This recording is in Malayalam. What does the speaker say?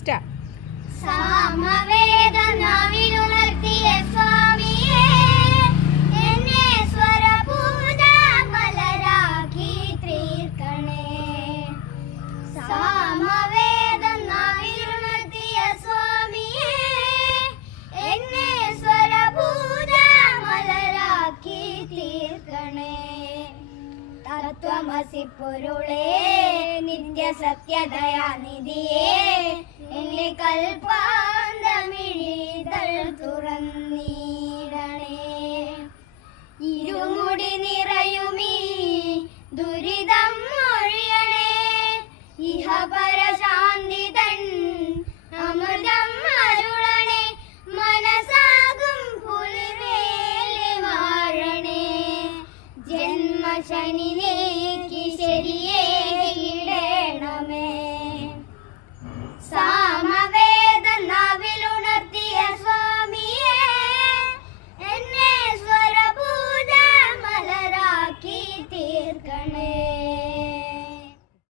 സ്റ്റാർട്ട്. സാമവേദനാവിലുണർത്തിയ സ്വാമിയേ, എന്നെ സ്വരപൂജ മലരാക്കി തീർക്കണേ. സാമവേദനാവിലുണർത്തിയ സ്വാമിയേ, എന്നെ സ്വരപൂജ മലരാക്കി തീർക്കണേ. തത്വമസി പൊരുളേ, നിത്യസത്യദയാനിധിയേ, എന്നെ കൽപ്പാന്തമിഴിതൾ തുറന്നീടണേ. ഇരുമുടി നിറയുമീ ദുരിതം ഒഴിയണേ. ഇഹപരശാന്തി തൻ അമൃതം അരുളണേ. മനസാകും കുളിർവേലി വാഴണേ. ജന്മശനി നീക്കി ശരിയേ ഇടണമേ. സാമവേദനാവിലുണർത്തിയ സ്വാമിയേ, എന്നെ സ്വരപൂജ മലരാക്കി തീർക്കണേ.